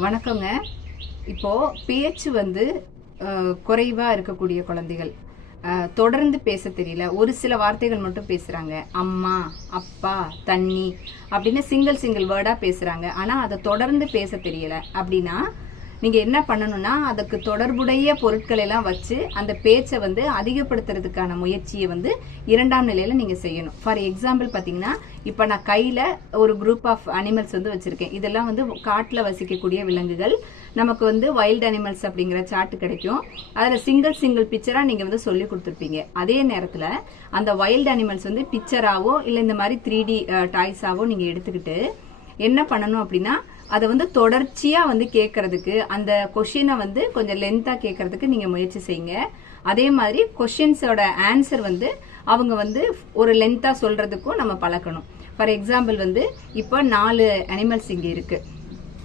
வணக்கங்க. இப்போ பேச்சு வந்து குறைவா இருக்கக்கூடிய குழந்தைகள் தொடர்ந்து பேச தெரியல, ஒரு சில வார்த்தைகள் மட்டும் பேசுறாங்க. அம்மா, அப்பா, தண்ணி அப்படின்னு சிங்கிள் வேர்டா பேசுறாங்க. ஆனா அதை தொடர்ந்து பேச தெரியல அப்படின்னா நீங்க என்ன பண்ணணும்னா, அதுக்கு தொடர்புடைய பொருட்களை எல்லாம் வச்சு அந்த பேச்சை வந்து அதிகப்படுத்துறதுக்கான முயற்சியை வந்து 2ஆம் நிலையில நீங்க செய்யணும். ஃபார் எக்ஸாம்பிள் பாத்தீங்கன்னா, இப்ப நான் கையில ஒரு குரூப் ஆஃப் அனிமல்ஸ் வந்து வச்சிருக்கேன். இதெல்லாம் வந்து காட்டுல வசிக்கக்கூடிய விலங்குகள். நமக்கு வந்து வைல்ட் அனிமல்ஸ் அப்படிங்கிற சார்ட் கிடைக்கும். அதுல சிங்கிள் பிக்சரா நீங்க வந்து சொல்லி கொடுத்துருப்பீங்க. அதே நேரத்துல அந்த வைல்ட் அனிமல்ஸ் வந்து பிக்சராவோ இல்ல இந்த மாதிரி 3D டாய்ஸாவோ நீங்க எடுத்துக்கிட்டு என்ன பண்ணணும் அப்படின்னா, அதை வந்து தொடர்ச்சியா வந்து கேட்கறதுக்கு, அந்த கொஷினை வந்து கொஞ்சம் லென்த்தா கேட்கறதுக்கு நீங்க முயற்சி செய்யுங்க. அதே மாதிரி கொஷின்ஸோட ஆன்சர் வந்து அவங்க வந்து ஒரு லென்த்தா சொல்றதுக்கும் நம்ம பழக்கணும். ஃபார் எக்ஸாம்பிள் வந்து இப்போ 4 அனிமல்ஸ் இங்க இருக்கு.